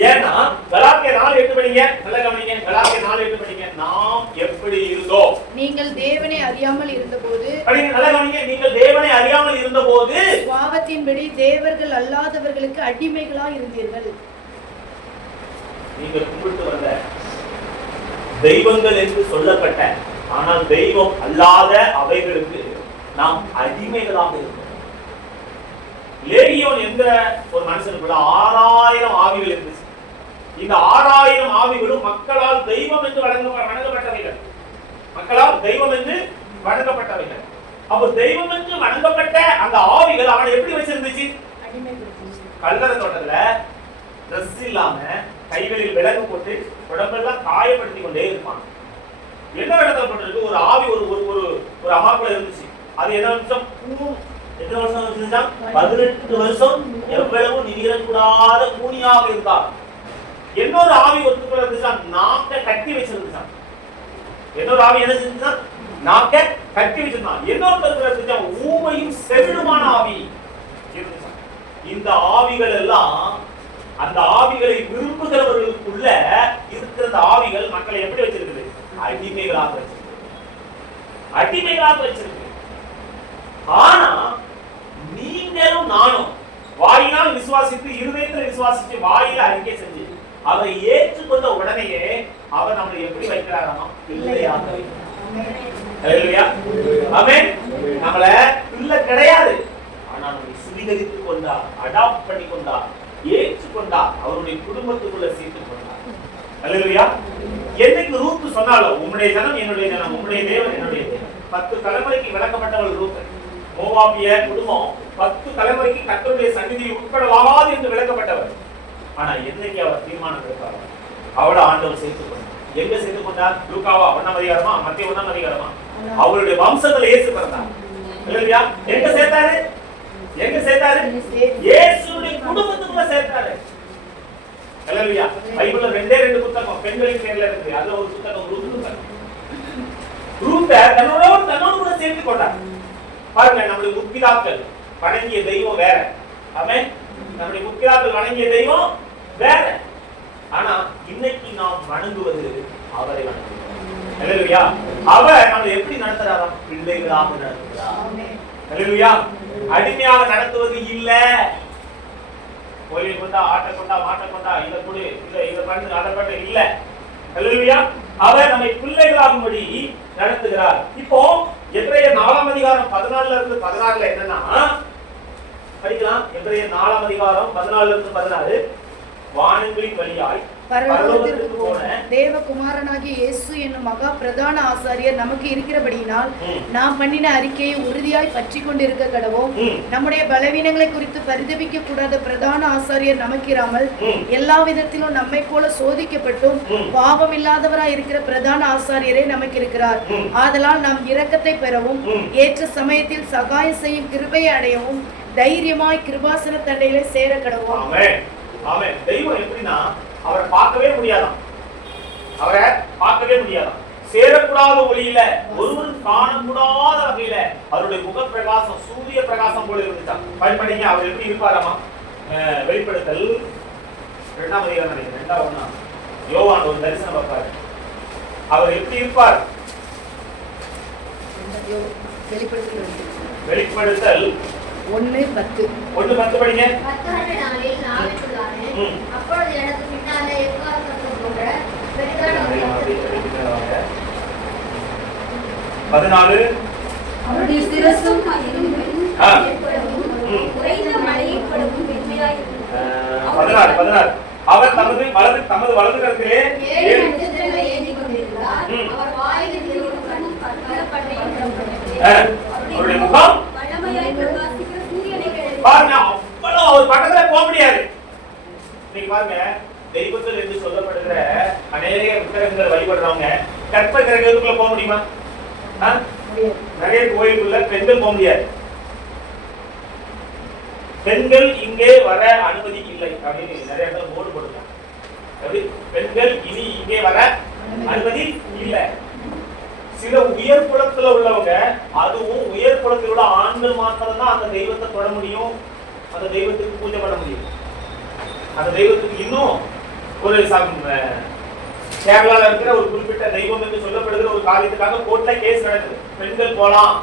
ஏன்னா கலாத்தியர் 4:8 படிங்க. நல்ல கவனிங்க. கலாத்தியர் 4:8 படிங்க. நாம் எப்படி இருந்தோம்? நீங்கள் தேவனை அறியாமல் இருந்தபோது படிங்க. நல்ல கவனிங்க. நீங்கள் தேவனை அறியாமல் இருந்தபோது பாவத்தின்படி தேவர்கள் அல்லாதவர்களுக்கு அடிமைகளாய் இருந்தீர்கள். நீங்கள் கும்பிட்டு வந்த தெய்வங்கள் என்று சொல்லப்பட்ட ஆனால் தெய்வம் அல்லாத அவைகளுக்கு நாம் அடிமைகளாக இருந்தோம். லேகியோன் என்ற ஒரு மனுஷனுக்குள்ள 6000 ஆவிகள் இருந்துச்சு. இந்த 6000 ஆவிகளும் மக்களால் தெய்வம் என்று வணங்கப்பட்டவைகள். மக்களால் தெய்வம் என்று வணங்கப்பட்டவைகள். அப்போ தெய்வம் என்று வணங்கப்பட்ட அந்த ஆவிகள் அவனை எப்படி வச்சிருந்துச்சு? கல்லறை தோட்டத்துல ட்ரெஸ் இல்லாம கைகளில் விலங்கு போட்டு உடம்பெல்லாம் காயப்படுத்தி கொண்டே இருப்பான். என்ன இடத்துல போட்டிருக்கு? ஒரு ஆவி ஒரு ஒரு ஒரு அம்மாக்குள்ள இருந்துச்சு. அது என்ன வருஷம்? எத்தனை வருஷம் இருந்துச்சா? 18 வருஷம் எவ்வளவு நிகழக்கூடாத கூனியாக இருந்தார். இன்னொரு ஆவி ஒருத்தர் இருந்துச்சா, நாக்க கட்டி வச்சிருந்துச்சான். இன்னொரு ஆவி என்ன செஞ்சுச்சா? நாக்க கட்டி வச்சிருந்தான். இன்னொருத்தர் இருந்துச்சா, ஊமையும் செவிடுமான ஆவி இருந்துச்சான். இந்த ஆவிகள் எல்லாம் அந்த ஆவிகளை விரும்புகிறவர்களுக்குள்ள இருக்கிற அந்த ஆவிகள் மக்களை எப்படி வச்சிருக்குது? அடிமைகளாக வச்சிருக்கு. அடிமைகளாக வச்சிருக்கு. ஆனா நீங்களும் நானும் வாயினால் விசுவாசித்து இருதயத்தில் விசுவாசித்து வாயில அறிக்கை செஞ்சு அவரை ஏற்றுக்கொண்ட உடனேயே அவர் நம்மளை எப்படி வைக்கிறாராமா? பிள்ளையாக வைக்கிறார். ஆமென். நம்மள பிள்ளை கிடையாது, ஆனா நம்மை சுவீகரித்து கொண்டார், அடாப்ட் பண்ணி கொண்டார், ஏற்றுக்கொண்டார், அவருடைய குடும்பத்துக்குள்ள சேர்த்துக் கொண்டார். அல்லேலூயா. என்னைக்கு ரூத் சொன்னாலோ உம்முடைய ஜனம் என்னுடைய ஜனம், உம்முடைய தேவன் என்னுடைய தேவன், 10 தலைமுறைக்கு விளக்கப்பட்டவள் ரூத். மோவாபிய குடும்பம் 10 தலைமுறைக்கு கர்த்தருடைய சந்நிதியில் உட்படவாகாது என்று விளக்கப்பட்டவர். ஆனா என்னைக்கு அவர் தீர்மானம் எடுத்தார், அவளை ஆண்டவர் சேர்த்துக் கொண்டார். எங்க சேர்த்துக் கொண்டார்? லூக்காவா 1ஆம் அதிகாரமா, மத்தேயு 1ஆம் அதிகாரமா? அவருடைய வம்சத்துல இயேசு பிறந்தார். அல்லேலூயா. எங்க சேர்த்தாரு? எங்க சேர்த்தாரு? இயேசுவின் குடும்பத்துக்குள்ள சேர்த்தாரு. அல்லேலூயா. பைபிள்ல 2 புத்தகம் பெண்களின் பேர்ல இருக்கு. அதுல ஒரு புத்தகம் ரூத் புத்தகம். ரூத் தன்னோட கூட சேர்த்துக் கொண்டார். பாருங்க, நம்முடைய முற்பிதாக்கள் வணங்கிய தெய்வம் வேற. ஆமென். நம்முடைய முற்பிதாக்கள் வணங்கிய தெய்வம் வேற. ஆனா இன்னைக்கு நாம் வணங்குவது அவரை வணங்குகிறோம். அல்லேலூயா. அவர் நம்மை எப்படி நடத்துறாராம்? பிள்ளைகளாக நடத்துகிறார். அல்லேலூயா. அடிமையாக நடத்துவது இல்ல. கோயிலை கொண்டா, ஆட்டை கொண்டா, மாட்டை கொண்டா, இதை கொடு, இதை பண்ணு, அதை பண்ணு இல்ல. அல்லேலூயா. அவர் நம்மை பிள்ளைகளாகும்படி நடத்துகிறார். இப்போ எபிரேயர் 4ஆம் அதிகாரம் 14ல இருந்து 16ல என்னன்னா படிக்கலாம். எபிரேயர் 4ஆம் அதிகாரம் 14ல இருந்து 16. வானங்களின் வழியாய் பரலோகத்திற்கு போன தேவகுமாரனாகிய இயேசு என்னும் மகா பிரதான ஆசாரியர் நமக்கு இருக்கிறபடியினால் நாம் பண்ணின அறிக்கையை உறுதியாய் பற்றி கொண்டிருக்க கடவோம். நம்முடைய பலவீனங்களை குறித்து பரிதபிக்க கூடாத பிரதான ஆசாரியர் நமக்கிராமல் எல்லா விதத்திலும் நம்மை போல சோதிக்கப்பட்டும் பாவம் இல்லாதவராய் இருக்கிற பிரதான ஆசாரியரே நமக்கு இருக்கிறார். ஆதலால் நாம் இரக்கத்தை பெறவும் ஏற்ற சமயத்தில் சகாயம் செய்யும் கிருபையை அடையவும் தைரியமாய் கிருபாசன தண்டையிலே சேர கடவோம். ஆமென். ஆமென். தெய்வம் எப்படின்னா அவரை பார்க்கவே முடியாதாம். அவரை பார்க்கவே முடியாதாம். சேரக்கூடாத ஒளியில, ஒருவரும் காணக்கூடாத வகையில அவருடைய முக பிரகாசம் சூரிய பிரகாசம் போல இருந்துச்சாம். பயன்படுங்க. அவர் எப்படி இருப்பாராமா? வெளிப்படுத்தல் 2ஆம் அதிகாரம் நினைக்கிறேன், 2ஆம் யோவான் ஒரு தரிசனம் பார்ப்பாரு. அவர் எப்படி இருப்பார்? வெளிப்படுத்தல் 1:10 படிங்க. 10 நாளில் நாளைக்குள்ளானே அப்பொழுது எனக்கு பின்னாலே எக்கால சத்தம் போன்ற பெரிதான ஒரு சத்தம் 14 அவருடைய சிரசும் குறைந்த மழையைப் படவும் மென்மையாய் இருந்தது. 16 அவர் தமது வலது கரத்திலே 7 நட்சத்திரங்களை ஏந்திக் கொண்டிருந்தார். அவர் வாயில் இருக்கும் கண்ணும் கலப்பட்டையும் புறப்பட்டது. அவருடைய முகம் வல்லமையாய் பிரகாசிக்கிற சூரியனை பாருங்க. அவ்வளவு அவர் பக்கத்துல போக முடியாது. நீங்க பாருங்க, தெய்வங்கள் என்று சொல்லப்படுகிற அநேக விக்கிரகங்கள் வழிபடுறவங்க கற்ப கிரகத்துக்குள்ள போக முடியுமா? நிறைய கோயிலுக்குள்ள பெண்கள் போக முடியாது. பெண்கள் இங்கே வர அனுமதி இல்லை அப்படின்னு நிறைய இடத்துல போர்டு போட்டுருக்காங்க. எப்படி? பெண்கள் இனி இங்கே வர அனுமதி இல்லை. சில உயர் குலத்துல உள்ளவங்க, அதுவும் உயர் குலத்தில் உள்ள ஆண்கள் மாத்திரம் தான் அந்த தெய்வத்தை தொட முடியும், அந்த தெய்வத்துக்கு பூஜை பண்ண முடியும். அந்த தெய்வத்துக்கு இன்னும் ஒரு கேரளால இருக்கிற ஒரு குறிப்பிட்ட தெய்வம் என்று சொல்லப்படுகிற ஒரு காரியத்துக்காக கோர்ட்ல கேஸ் நடக்குது. பெண்கள் போலாம்,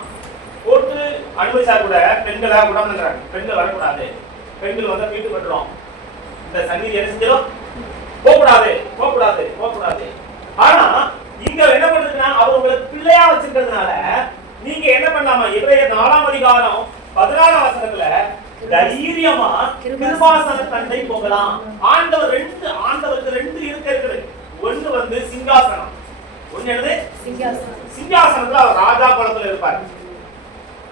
கோர்ட்டு அனுமதிச்சா கூட பெண்களை விடணுங்கிறாங்க. பெண்கள் வரக்கூடாது, பெண்கள் வந்தா வீட்டு கட்டுறோம், இந்த சந்நிதி என்ன செஞ்சிடும், போகக்கூடாது போகக்கூடாது போகக்கூடாது. ஆனா இங்க என்ன பண்றதுன்னா அவர் உங்களுக்கு பிள்ளையா வச்சிருக்கிறதுனால நீங்க என்ன பண்ணலாமா? எபிரேயர் 4ஆம் அதிகாரம் 14ஆம் வசனத்துல தைரியமா கிருபாசன தண்டை போகலாம். ஆண்டவருக்கு ரெண்டு இருக்கிறது. ஒண்ணு வந்து சிங்காசனம், ஒண்ணு என்னது சிங்காசனம். சிங்காசனத்துல அவர் ராஜா கோலத்துல இருப்பார்.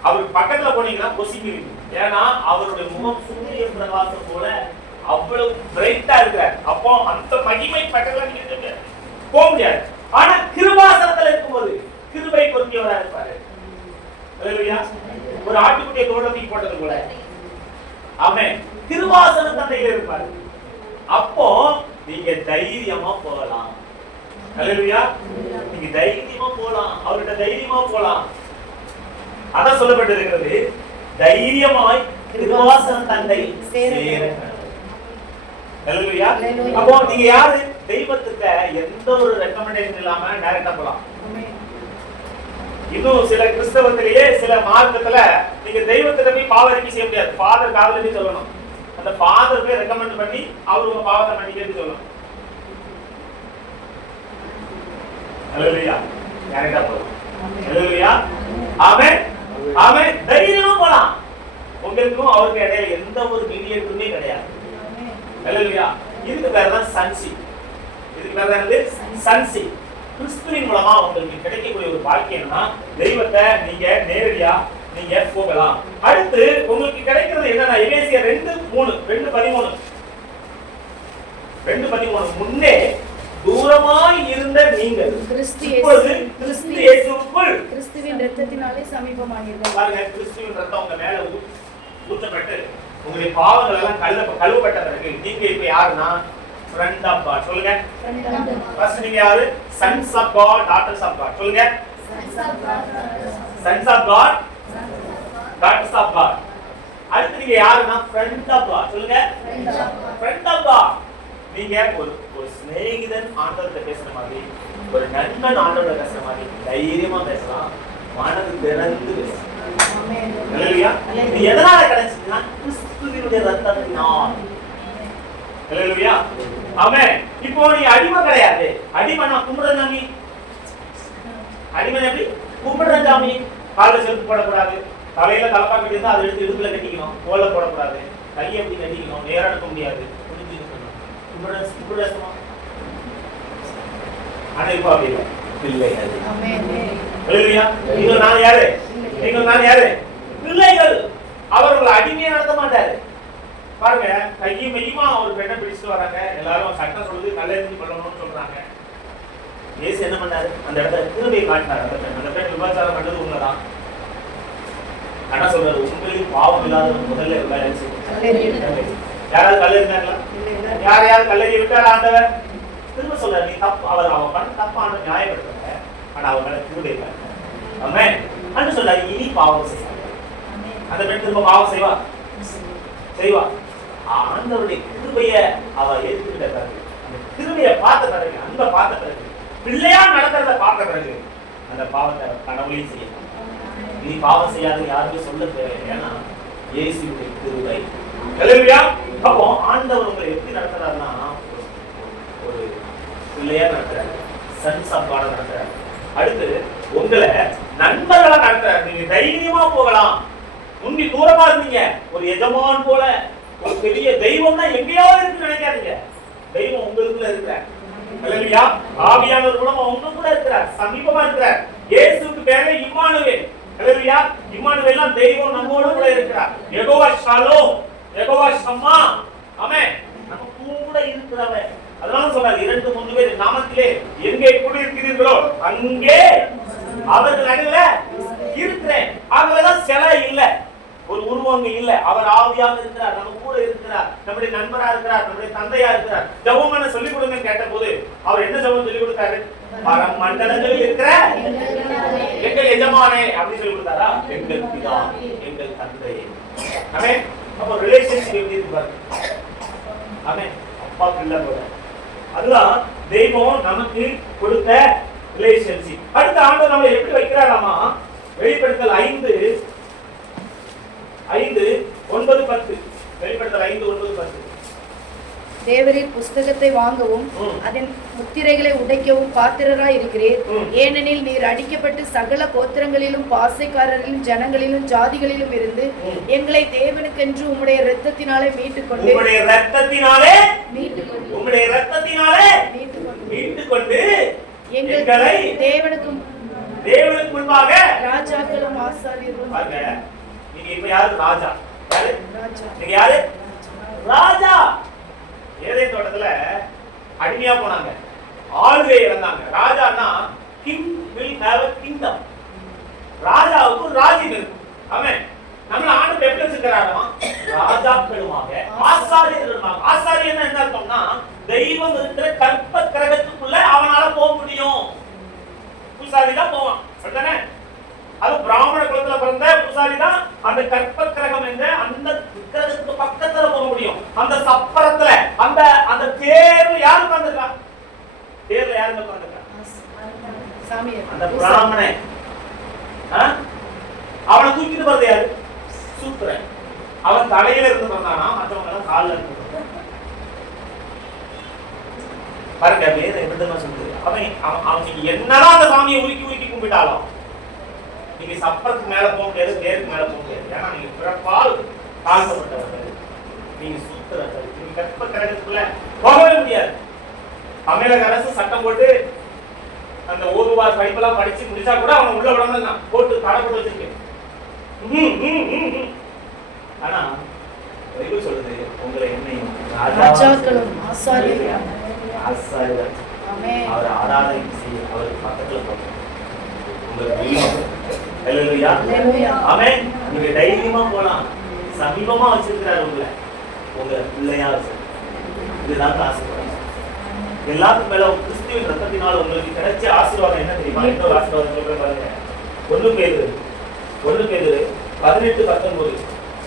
அவருக்கு பக்கத்துல போனீங்கன்னா பொசிக்கிறீங்க. ஏன்னா அவருடைய முகம் சூரிய பிரகாசம் போல அவ்வளவு பிரைட்டா இருக்கிறார். அப்போ அந்த மகிமை பக்கத்துல நீங்க போக முடியாது. ஆனா கிருபாசனத்துல இருக்கும்போது கிருபை பொருந்தியவரா இருப்பாரு. அல்லேலூயா. ஒரு ஆட்டுக்குட்டியை தோட்டத்துக்கு போட்டது போல ஆமென். கிருபாசன தண்டையில இருப்பாரு. அப்போ நீங்க தைரியமா போகலாம். அல்லேலூயா. நீங்க தைரியமா போகலாம், அவர்கிட்ட தைரியமா போகலாம். அதான் சொல்லப்பட்டிருக்கிறது, தைரியமாய் கிருபாசன தண்டை சேர. அல்லேலூயா. அப்போ நீங்க யாரு? தெய்வத்துக்கு எந்த ஒரு ரெக்கமெண்டேஷன் இல்லாம டைரக்டா போலாம். இன்னும் சில கிறிஸ்தவத்திலேயே சில மார்க்கத்துல நீங்க தெய்வத்திட்ட போய் பாவ அறிக்கை செய்ய முடியாது. ஃபாதர் காதுல போய் சொல்லணும். அந்த ஃபாதர் போய் ரெக்கமெண்ட் பண்ணி அவர் உங்க பாவத்தை மன்னிக்கிறது சொல்லணும். அல்லேலூயா. டைரக்டா போலாம். அல்லேலூயா. ஆமென். ஆமென். தைரியமா போலாம். உங்களுக்கும் அவருக்கு இடையில எந்த ஒரு மீடியேட்டருமே கிடையாது. அல்லேலூயா. இதுக்கு பேர் தான் சன்சி. இதுக்கு பேர் தான் சன்சி. கிறிஸ்துவின் மூலமா உங்களுக்கு கிடைக்கக்கூடிய ஒரு பாக்கியம்னா தெய்வத்தை நீங்க நேரடியா நீங்க போகலாம். அடுத்து உங்களுக்கு கிடைக்கிறது என்னன்னா எபேசியர் 2:13 முன்னே தூரமாய் இருந்த நீங்கள் இப்பொழுது கிறிஸ்து இயேசுவுக்குள் கிறிஸ்துவின் இரத்தத்தினாலே சமீபமானீர்கள். பாருங்க, கிறிஸ்துவின் இரத்தம் உங்க மேல ஊற்றப்பட்டு உங்களுடைய பாவங்கள் எல்லாம் கழுவப்பட்ட பிறகு நீங்க இப்ப யாருன்னா friend of God. சொல்லுங்க. ஃபர்ஸ்ட் நீங்க யாரு? sons of God, daughters of God. சொல்லுங்க. sons of God, daughters of God. அடுத்து நீங்க யாருன்னா friend of God. சொல்லுங்க. friend of God. நீங்க ஒரு சிநேகிதன் ஆண்டவர்கிட்ட பேசுற மாதிரி, ஒரு நண்பன் ஆண்டவர்கிட்ட பேசுற மாதிரி தைரியமா பேசலாம். மனது திறந்து பேசலாம். ஆமென். அல்லேலூயா. இது எதனால கிடைச்சதுன்னா கிறிஸ்துவினுடைய இரத்தத்தினால். அல்லேலூயா. ஆமென். இப்போ நீ அடிமை கிடையாது. அடிமைனா கும்பிடுற சாமி. அடிமை எப்படி? கும்பிடுற சாமி. கால்ல செருப்பு போடக்கூடாது. தலையில தலப்பா கட்டியிருந்தா அதை எடுத்து இடுப்புல கட்டிக்கணும். கோல போடக்கூடாது. கையை எப்படி கட்டிக்கணும்? நேரா எடுக்க முடியாது. கும்பிடுற ஆனா இப்போ அப்படி இல்லை. பிள்ளைகள். அல்லேலூயா. நீங்கள் நான் யாரு? பிள்ளைகள். அவர்கள் அடிமையை நடத்த மாட்டாரு. பாருங்க, கையும் மையுமா ஒரு பெண்ணை பிடிச்சிட்டு வராங்க. எல்லாரும் சட்டம் சொல்லுது கல்லெறிஞ்சு கொள்ளணும்னு சொல்றாங்க. இயேசு என்ன பண்ணாரு? அந்த இடத்துல கிருபையை காட்டினார். அந்த பெண் விபச்சாரம் பண்ணது உண்மைதான். ஆனா சொல்றாரு, உங்களுக்கு பாவம் இல்லாத முதல்ல யாராவது கல்லெறிஞ்சாங்களா? யாரையாவது கல்லெறி விட்டார் ஆண்டவர்? திரும்ப சொல்றாரு, நீ தப்பு, அவன் பண்ண தப்பான நியாயப்படுத்த, ஆனா அவன் மேல கிருபை காட்டினார். ஆமென். அன்று சொல்றாரு, இனி பாவம் செய்வாங்க. அந்த பெண் திரும்ப பாவம் செய்வா. ஆண்டவருடைய கிருபையை அவ ஏற்றுக்கிட்ட பிறகு, அந்த கிருபையை பார்த்த பிறகு, அன்பை பார்த்த பிறகு, பிள்ளையா நடக்கிறத பார்த்த பிறகு அந்த பாவத்தை கடவுளையும் செய்யலாம். நீ பாவம் செய்யாத யாருக்கும் சொல்ல தேவையில்லை. ஏன்னா இயேசுவுடைய கிருபை. அல்லேலூயா. அப்போ ஆண்டவர் உங்களை எப்படி நடத்துறாருன்னா ஒரு பிள்ளையா நடத்துறாரு, சன்ஸ் ஆஃப் காட் நடத்துறாரு. அடுத்து உங்களை நண்பர்களா நடத்துறாரு. நீங்க தைரியமா போகலாம். முந்தி தூரமா இருந்தீங்க, ஒரு எஜமான் போல, ஒரு பெரிய தெய்வம்னா எங்கேயாவது இருக்கு நினைக்காதீங்க. தெய்வம் உங்களுக்குள்ள இருக்கிறார். அல்லேலூயா. ஆவியானவர் கூட உங்க கூட இருக்கிறார், சமீபமா இருக்கிறார். இயேசுவுக்கு பேரே இம்மானுவேல். அல்லேலூயா. இம்மானுவேல்னா தெய்வம் நம்மோடு கூட இருக்கிறார். யெகோவா ஷாலோம், யெகோவா ஷம்மா. ஆமென். நம்ம கூட இருக்கிறவர். அதனால சொல்றாரு, 2-3 பேர் நாமத்திலே எங்கே கூட இருக்கிறீர்களோ அங்கே அவர்கள் நடுவுல இருக்கிறேன். ஆகவேதான் சிலை இல்ல, ஒரு உருவங்க இல்ல. அவர் ஆவியாக இருக்கிறார், நம்ம கூட இருக்கிறார், நம்முடைய நண்பரா இருக்கிறார், நம்முடைய தந்தையா இருக்கிறார். ஜெபம் பண்ண சொல்லிக் கொடுங்கன்னு கேட்ட போது அவர் என்ன ஜெபம் சொல்லிக் கொடுத்தாரு? பரம் மண்டலங்களில் இருக்கிற எங்கள் எஜமானே அப்படி சொல்லி கொடுத்தாரா? எங்கள் பிதா, எங்கள் தந்தையே. ஆமென். அப்போ ரிலேஷன்ஷிப் எப்படி இருக்கு பாருங்க. ஆமென். அப்பா பிள்ளை போல. அதுதான் தெய்வம் நமக்கு கொடுத்த ரிலேஷன்ஷிப். அடுத்த ஆண்டவர் நம்மளை எப்படி வைக்கிறாராமா? வெளிப்படுத்தல் 5:9-10. வெளிப்படுத்தல் 5:9-10. தேவரீர் புஸ்தகத்தை வாங்கவும் அதன் முத்திரைகளை உடைக்கவும் பாத்திரராய் இருக்கிறீர். ஏனெனில் நீர் அடிக்கப்பட்டு சகல கோத்திரங்களிலும் பாசைக்காரரிலும் ஜனங்களிலும் ஜாதிகளிலும் இருந்து எங்களை தேவனுக்கென்று உம்முடைய இரத்தத்தினாலே மீட்டுக்கொண்டு எங்களை தேவனுக்கு முன்பாக ராஜாக்களும் ஆசாரியர்களும். நீங்க இப்ப யாரு? ராஜா. நீங்க யாரு? ராஜா. ஏதேன் தோட்டத்துல அடிமையா போனாங்க, ஆளுகை இழந்தாங்க. ராஜான்னா king will have a kingdom. ராஜாவுக்கு ஒரு ராஜ்யம் இருக்கு. அவன் நம்மள ஆண்டு எப்படி வச்சிருக்காராமா? ராஜாக்களுமாக ஆசாரியர்களுமாக. ஆசாரியன்னா என்ன அர்த்தம்னா தெய்வம் இருக்கிற கற்ப கிரகத்துக்குள்ள அவனால போக முடியும். பூசாரி தான் போவான், அப்படிதானே? அது பிராமண குலத்துல பிறந்த பூசாரி தான் அந்த கற்ப கிரகம் என்ற அந்த கிரகத்துக்கு பக்கத்துல போக முடியும். அந்த சப்பரத்துல அந்த அந்த தேர்ல யாரு உட்கார்ந்திருக்கா? தேர்ல யாரு உட்கார்ந்திருக்கா? அந்த பிராமணன். அவனை தூக்கிட்டு போறது யாரு? சூத்திரன். அவன் தலையில இருந்து பிறந்தானா, மற்றவங்க எல்லாம் காலில் இருந்து பாருங்க. வேதம் எப்படிமா சொல்லுது? அவன் நீங்க என்னதான் அந்த சாமியை உருக்கி கும்பிட்டாலும் நீங்க சப்பரத்துக்கு மேல போக முடியாது, தேருக்கு மேல போக முடியாது. ஏன்னா நீங்க பிறப்பால் தாழ்த்தப்பட்டவர்கள், நீங்க சூத்திரர்கள், நீங்க கற்ப கிரகத்துக்குள்ள போகவே முடியாது. தமிழக அரசு சட்டம் போட்டு அந்த ஓதுவார் படிப்பெல்லாம் படிச்சு முடிச்சா கூட அவன் உள்ள விடாம நான் போட்டு தடை போட்டு வச்சிருக்கேன். ஆனா பைபிள் சொல்லுது உங்களை என்னையும் ராஜாக்களும் ஆசாரியர்களும் அவர் ஆராதனை செய்ய அவருக்கு பக்கத்துல போகணும். நீங்க தைரியமா போலாம். சமீபமா வச்சிருக்கிறாரு உங்களை, உங்க பிள்ளையா இதுதான் ஆசீர்வாதம். எல்லாத்துக்கும் மேல கிறிஸ்துவின் ரத்தத்தினால் உங்களுக்கு கிடைச்ச ஆசீர்வாதம் என்ன தெரியுமா? இன்னொரு ஆசீர்வாதம் சொல்ற பாருங்க. 1 பேதுரு 18:19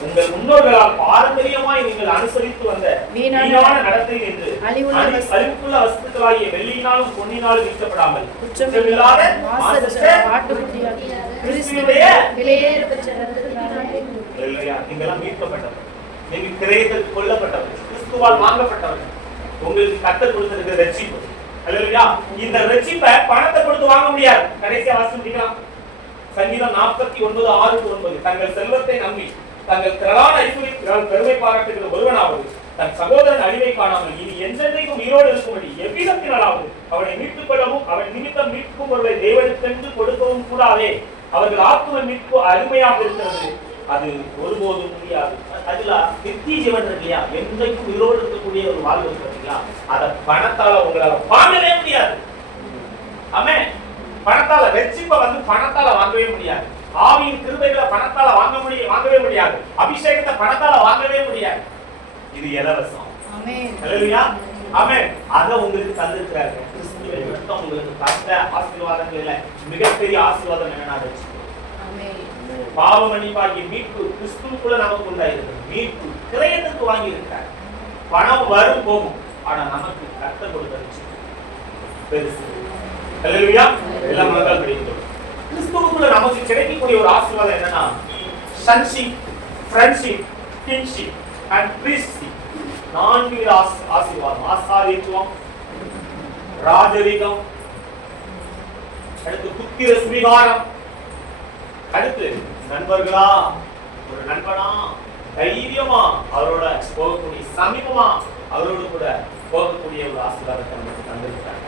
உங்கள் முன்னோர்களால் பாரம்பரியமாய் நீங்கள் அனுசரித்து வந்த வீணான நடத்தை என்று அழிவுள்ள வஸ்துக்களாகிய வெள்ளியினாலும் பொன்னினாலும் வீழ்த்தப்படாமல் குற்றமில்லாத நீங்கெல்லாம் மீட்கப்பட்டவர், நீங்க கிரயத்தில் கொல்லப்பட்டவர், கிறிஸ்துவால் வாங்கப்பட்டவர். உங்களுக்கு கர்த்தர் கொடுத்திருக்கிற ரட்சிப்பு. அல்லேலூயா. இந்த ரட்சிப்பை பணத்தை கொடுத்து வாங்க முடியாது. கடைசியா வாசிக்கலாம் சங்கீதம் 49:6-9. தங்கள் செல்வத்தை நம்பி தங்கள் திரளான ஐஸ்வர்யத்தினால் பெருமை பாராட்டுகிற ஒருவனாவது தன் சகோதரன் அழிவை காணாமல் இனி என்றென்றைக்கும் உயிரோடு இருக்கும்படி எவ்விதத்தினாலாவது அவனை மீட்டுக் கொள்ளவும் அவன் நிமித்தம் மீட்கும் பொருளை தேவனுக்கென்று கொடுக்கவும் கூடாதே. அவர்கள் ஆத்ம மீட்பு அருமையாக இருக்கிறது, அது ஒருபோதும் முடியாது. அதுல நித்திய ஜீவன் இல்லையா, என்றைக்கும் உயிரோடு இருக்கக்கூடிய ஒரு வாழ்வு பார்த்தீங்களா, அதை பணத்தால உங்களால வாங்கவே முடியாது. ஆமே, பணத்தால ரட்சிப்பை பணத்தால வாங்கவே முடியாது. ஆவியின் கிருபைகளை பணத்தால வாங்கவே முடியாது. அபிஷேகத்தை பணத்தால வாங்கவே முடியாது. இது இலவசம். ஆமென். ஹல்லேலூயா. ஆமென். அத உங்களுக்கு தந்திருக்காரு. கிறிஸ்துவின் ரத்தம் உங்களுக்கு தந்த ஆசீர்வாதங்கள் இல்ல, மிகப்பெரிய ஆசீர்வாதம் என்னன்னா ரட்சிப்பு. ஆமென். பாவ மன்னிப்பாகிய மீட்பு கிறிஸ்துவுக்குள்ள நமக்கு உண்டாயிருக்கு. மீட்பு கிரயத்துக்கு வாங்கி இருக்கார். பணம் வரும் போகும், ஆனா நமக்கு கர்த்தர் கொடுத்த ரட்சிப்பு பெருசு. ஹல்லேலூயா. எல்லாம் மனதால் படிக்கிறோம். கிறிஸ்துவுக்குள்ள நமக்கு கிடைக்கக்கூடிய ஒரு ஆசீர்வாதம் என்னன்னா சன்ஷிப், ஃப்ரெண்ட்ஷிப், கிங்ஷிப் அண்ட் பிரீஸ்ட்ஷிப். 4 ஆசீர்வாதம். ஆசாரியத்துவம், ராஜரீகம், அடுத்து புத்திர சுவிகாரம், அடுத்து நண்பர்களா, ஒரு நண்பனா தைரியமா அவரோட போகக்கூடிய, சமீபமா அவரோடு கூட போகக்கூடிய ஒரு ஆசீர்வாதத்தை நமக்கு தந்திருக்காங்க.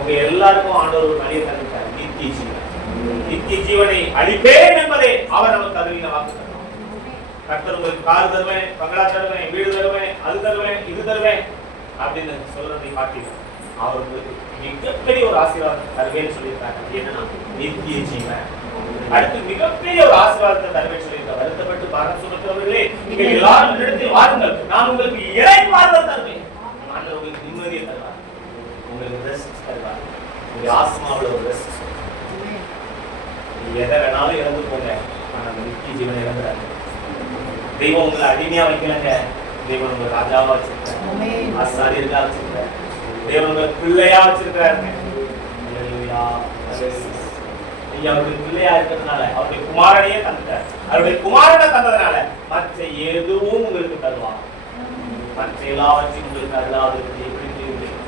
உங்க எல்லாருக்கும் ஆண்டவர் ஒரு வழியை தந்திருக்காரு, நித்திய ஜீவன். நித்திய ஜீவனை அளிப்பேன் என்பதை அவர் நமக்கு அருளின வாக்கு தருவார். கர்த்தர் உங்களுக்கு கார் தருவேன், பங்களா தருவேன், வீடு தருவேன், அது தருவேன், இது தருவேன் அப்படின்னு சொல்றதை காட்டினார். அவர் உங்களுக்கு மிகப்பெரிய ஒரு ஆசீர்வாதத்தை தருவேன்னு சொல்லியிருக்காங்க. என்னன்னா நித்திய ஜீவன். அடுத்து மிகப்பெரிய ஒரு ஆசீர்வாதத்தை தருவேன்னு சொல்லியிருக்காங்க. வருத்தப்பட்டு பாரம் சுமக்கிறவர்களே, நீங்கள் எல்லாரும் இடத்தில் வாருங்கள், நான் உங்களுக்கு இளைப்பாறுதல் தருவேன். ஆண்டவர் உங்களுக்கு நிம்மதியை தருவார், உங்களுக்கு ரெஸ்ட் தருவார். உங்க ஆத்மாவுல ஒரு ரெஸ்ட். எதை வேணாலும் இழந்து போங்க, ஆனா அந்த நித்திய ஜீவனை இழந்துறாங்க. தெய்வம் உங்களை அடிமையா வைக்கலங்க, தெய்வம் உங்களை ராஜாவா வச்சிருக்காரு, ஆசாரியர்களா வச்சிருக்காரு, தெய்வம் உங்களை பிள்ளையா வச்சிருக்காருங்க. நீங்க அவருடைய பிள்ளையா இருக்கிறதுனால அவருடைய குமாரனையே தந்துட்டார். அவருடைய குமாரனை தந்ததுனால மற்ற எதுவும் உங்களுக்கு தருவாங்க. மற்ற எல்லாவற்றையும் உங்களுக்கு அல்லாது எப்படி தெரியும்?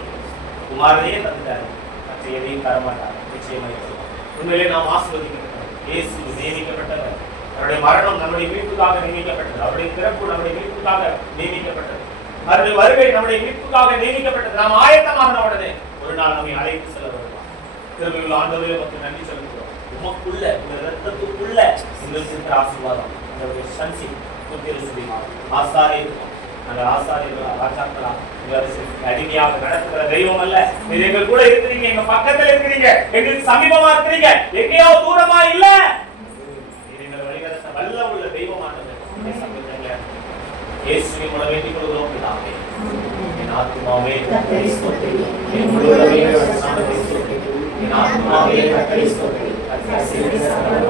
குமாரனையே தந்துட்டாரு, மற்ற எதையும் தரமாட்டார். நிச்சயமாக உண்மையிலே நாம் ஆசீர்வதிக்கப்பட்டோம். இயேசு நியமிக்கப்பட்டவர். அவருடைய மரணம் நம்முடைய மீட்புக்காக நியமிக்கப்பட்டது. அவருடைய பிறப்பு நம்முடைய மீட்புக்காக நியமிக்கப்பட்டது. அவருடைய வருகை நம்முடைய மீட்புக்காக நியமிக்கப்பட்டது. நாம் ஆயத்தமான உடனே ஒரு நாள் நம்மை அழைத்து செல்ல வருவார். திருமையுள்ள ஆண்டவரே உமக்கு நன்றி செலுத்துகிறோம். உமக்குள்ள இந்த இரத்தத்துக்குள்ள எங்களுக்கு இருக்கிற ஆசீர்வாதம், அந்த சன்சி புத்திரசி ஆசாரியர்கள், அந்த ஆசாரியர்களா ராஜாக்களா அடிமையாக நடத்துகிற தெய்வம் அல்ல. நீங்க எங்க கூட இருக்கிறீங்க, எங்க பக்கத்துல இருக்கிறீங்க, எங்களுக்கு சமீபமா இருக்கிறீங்க, எங்கேயோ தூரமா இல்ல. நீங்கள் வழிநடத்த வல்ல உள்ள தெய்வமானது. இயேசுவின் மூலம் வேண்டிக் கொள்கிறோம் பிதாவே. என் ஆத்துமாவே கர்த்தரை ஸ்தோத்திரி, என் முழு உள்ளமே அவர் நாமத்தை ஸ்தோத்திரி, என் ஆத்துமாவே கர்த்தரை ஸ்தோத்திரி, கர்த்தர் செய்த சகல